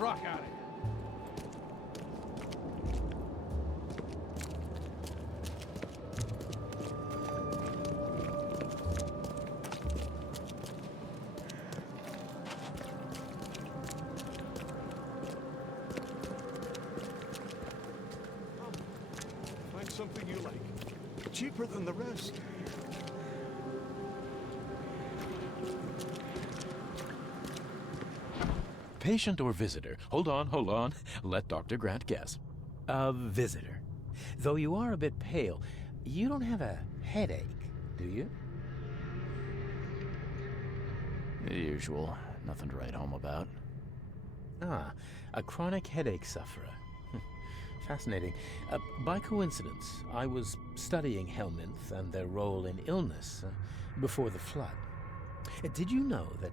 truck out of here. Find something you like. Cheaper than the rest. Patient or visitor? Hold on. Let Dr. Grant guess. A visitor. Though you are a bit pale, you don't have a headache, do you? The usual. Nothing to write home about. Ah, a chronic headache sufferer. Fascinating. By coincidence, I was studying helminths and their role in illness before the flood. Did you know that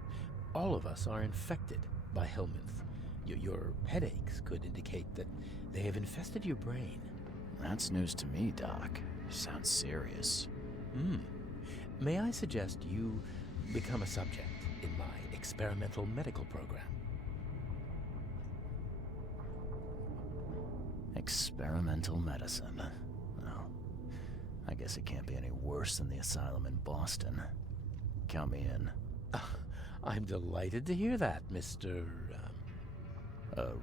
all of us are infected by helminths? Your headaches could indicate that they have infested your brain. That's news to me, Doc. Sounds serious. May I suggest you become a subject in my experimental medical program? Experimental medicine. Oh, I guess it can't be any worse than the asylum in Boston. Count me in. I'm delighted to hear that, Mr.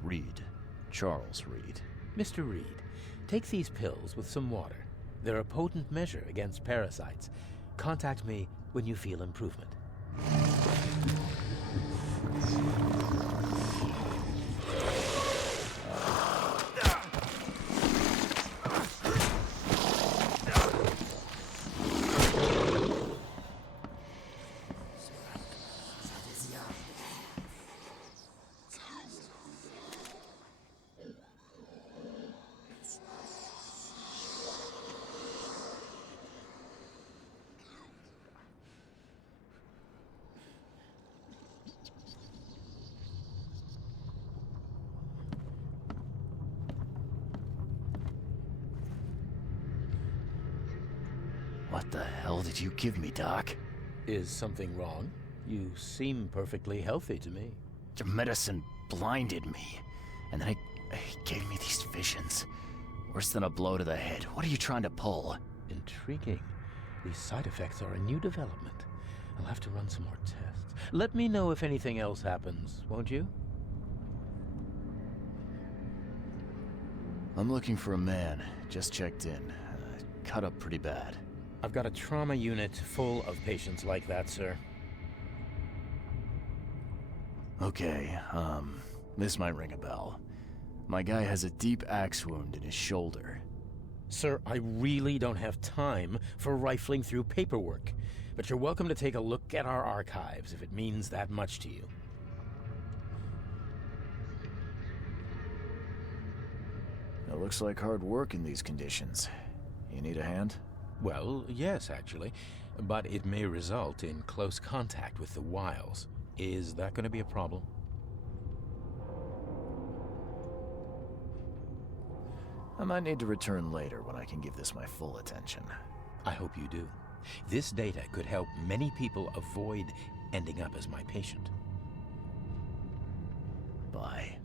Reed. Charles Reed. Mr. Reed, take these pills with some water. They're a potent measure against parasites. Contact me when you feel improvement. What the hell did you give me, Doc? Is something wrong? You seem perfectly healthy to me. Your medicine blinded me, and then it gave me these visions. Worse than a blow to the head. What are you trying to pull? Intriguing. These side effects are a new development. I'll have to run some more tests. Let me know if anything else happens, won't you? I'm looking for a man. Just checked in. Cut up pretty bad. I've got a trauma unit full of patients like that, sir. Okay, this might ring a bell. My guy has a deep axe wound in his shoulder. Sir, I really don't have time for rifling through paperwork, but you're welcome to take a look at our archives if it means that much to you. It looks like hard work in these conditions. You need a hand? Well, yes, actually, but it may result in close contact with the wiles. Is that going to be a problem? I might need to return later when I can give this my full attention. I hope you do. This data could help many people avoid ending up as my patient. Bye.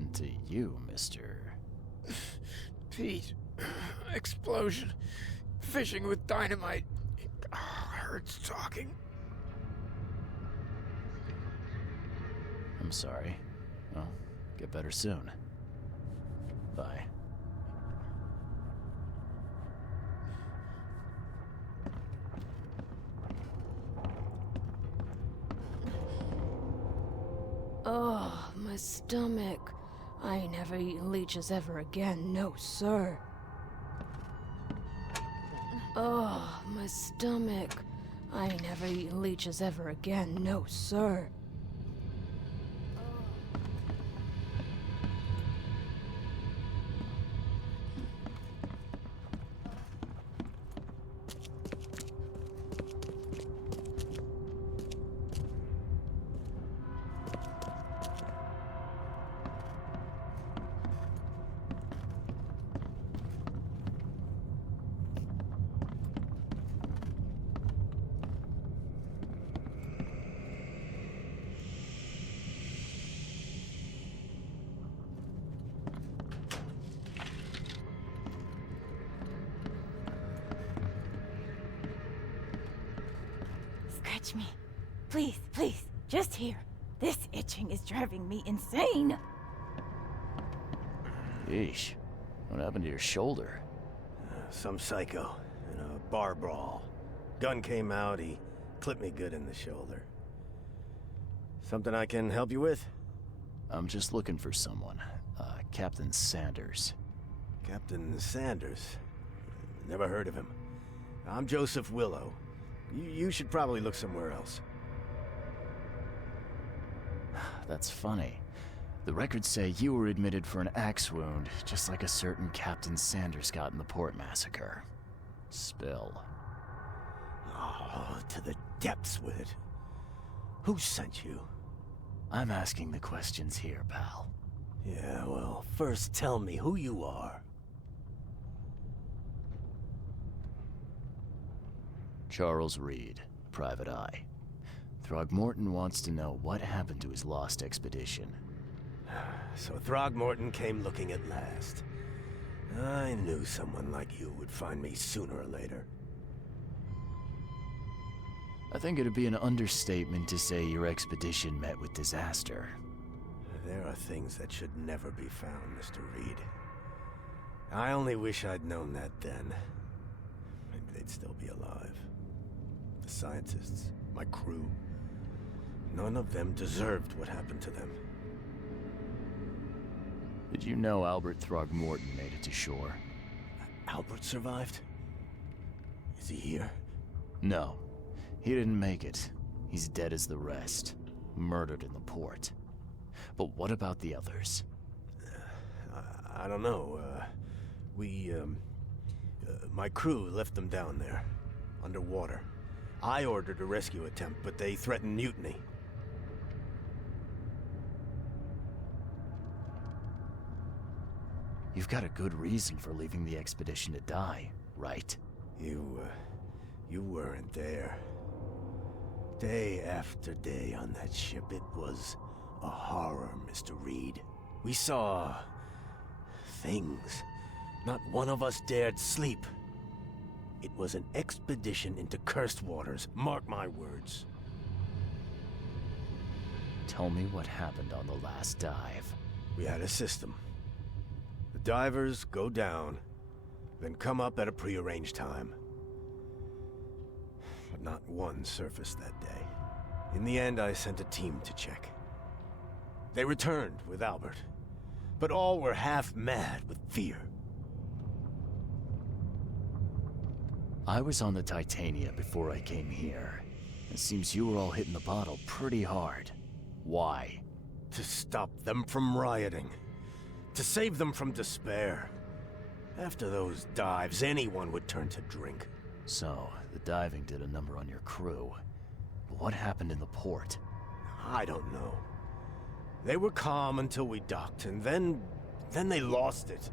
happened to you, mister? Pete. Explosion. Fishing with dynamite. Hurts talking. I'm sorry. Well, get better soon. Bye. Oh, my stomach. I ain't never eaten leeches ever again, no sir. Oh, my stomach. I ain't never eaten leeches ever again, no sir. Scratch me. Please, please, just here. This itching is driving me insane. Yeesh. What happened to your shoulder? Some psycho in a bar brawl. Gun came out, he clipped me good in the shoulder. Something I can help you with? I'm just looking for someone. Captain Sanders. Captain Sanders? Never heard of him. I'm Joseph Willow. You should probably look somewhere else. That's funny. The records say you were admitted for an axe wound, just like a certain Captain Sanders got in the port massacre. Spill. Oh, to the depths with it. Who sent you? I'm asking the questions here, pal. Yeah, well, first tell me who you are. Charles Reed, Private Eye. Throgmorton wants to know what happened to his lost expedition. So Throgmorton came looking at last. I knew someone like you would find me sooner or later. I think it'd be an understatement to say your expedition met with disaster. There are things that should never be found, Mr. Reed. I only wish I'd known that then. Maybe they'd still be alive. The scientists, my crew, none of them deserved what happened to them. Did you know Albert Throgmorton made it to shore? Albert survived? Is he here? No. He didn't make it. He's dead as the rest. Murdered in the port. But what about the others? I don't know. My crew left them down there, underwater. I ordered a rescue attempt, but they threatened mutiny. You've got a good reason for leaving the expedition to die, right? You weren't there. Day after day on that ship, it was a horror, Mr. Reed. We saw things. Not one of us dared sleep. It was an expedition into cursed waters, mark my words. Tell me what happened on the last dive. We had a system. The divers go down, then come up at a prearranged time. But not one surfaced that day. In the end, I sent a team to check. They returned with Albert, but all were half mad with fear. I was on the Titania before I came here. It seems you were all hitting the bottle pretty hard. Why? To stop them from rioting. To save them from despair. After those dives, anyone would turn to drink. So, the diving did a number on your crew. But what happened in the port? I don't know. They were calm until we docked, and then they lost it.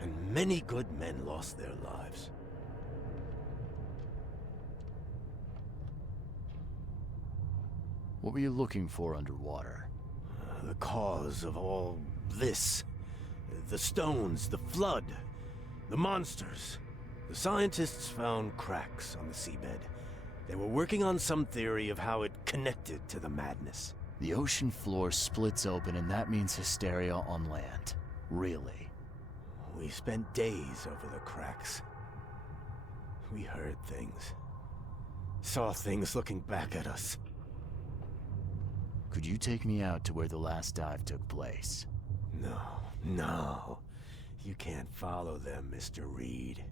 And many good men lost their lives. What were you looking for underwater? the cause of all this. The stones, the flood, the monsters. The scientists found cracks on the seabed. They were working on some theory of how it connected to the madness. The ocean floor splits open and that means hysteria on land. Really? We spent days over the cracks. We heard things. Saw things looking back at us. Could you take me out to where the last dive took place? No. You can't follow them, Mr. Reed.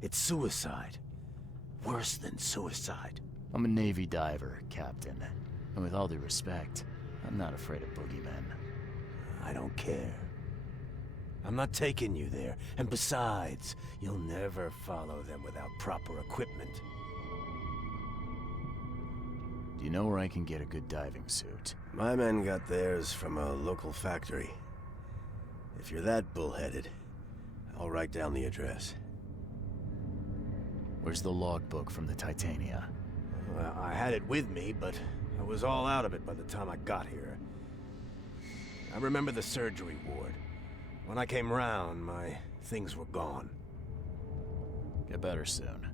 It's suicide. Worse than suicide. I'm a Navy diver, Captain. And with all due respect, I'm not afraid of boogeymen. I don't care. I'm not taking you there. And besides, you'll never follow them without proper equipment. Do you know where I can get a good diving suit? My men got theirs from a local factory. If you're that bullheaded, I'll write down the address. Where's the logbook from the Titania? Well, I had it with me, but I was all out of it by the time I got here. I remember the surgery ward. When I came round, my things were gone. Get better soon.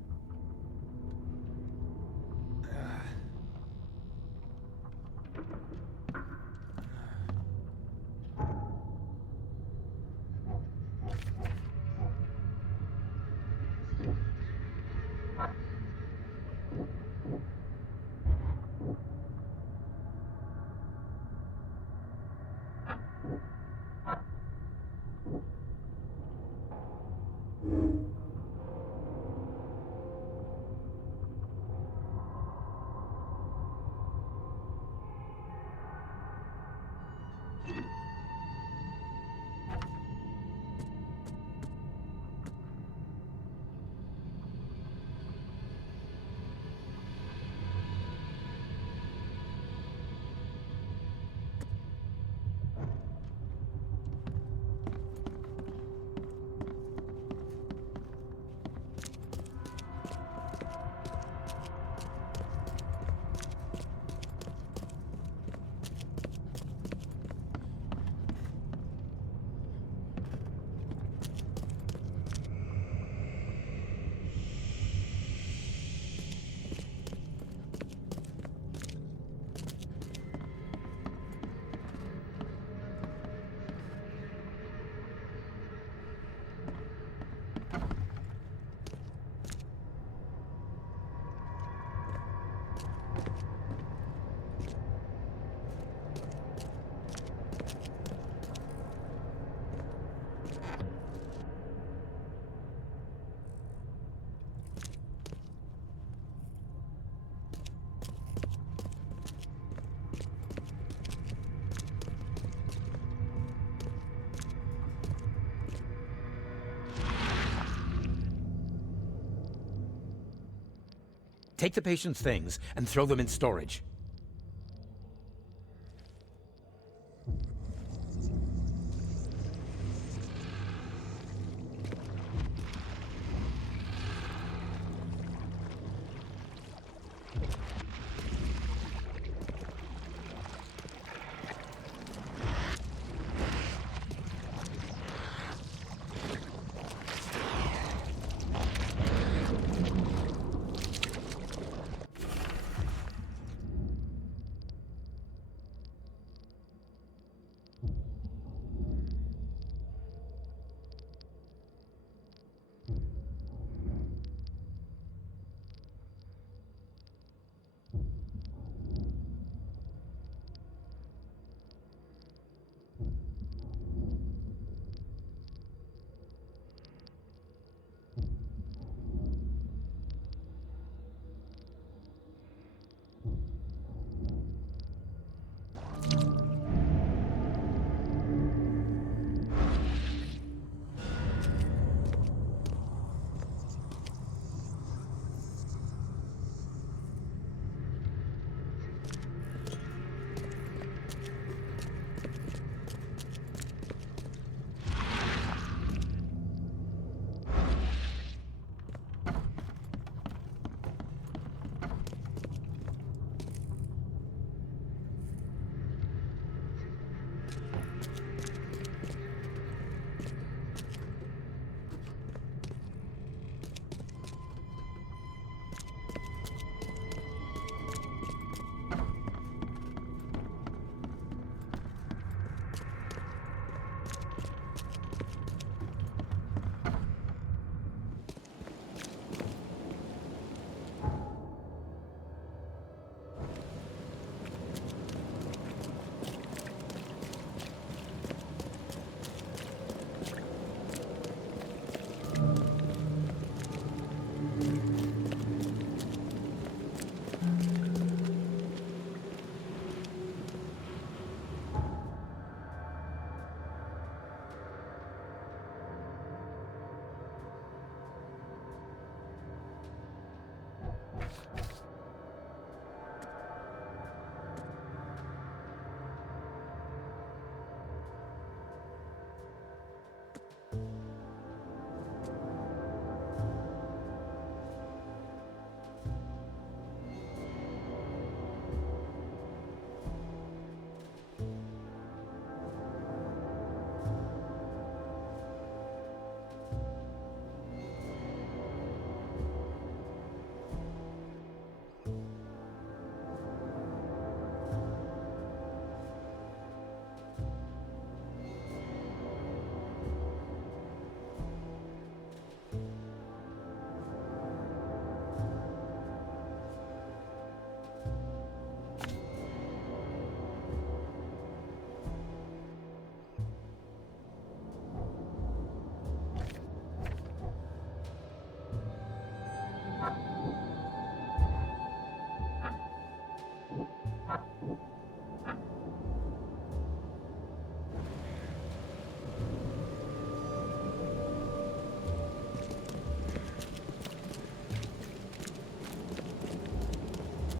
Take the patient's things and throw them in storage.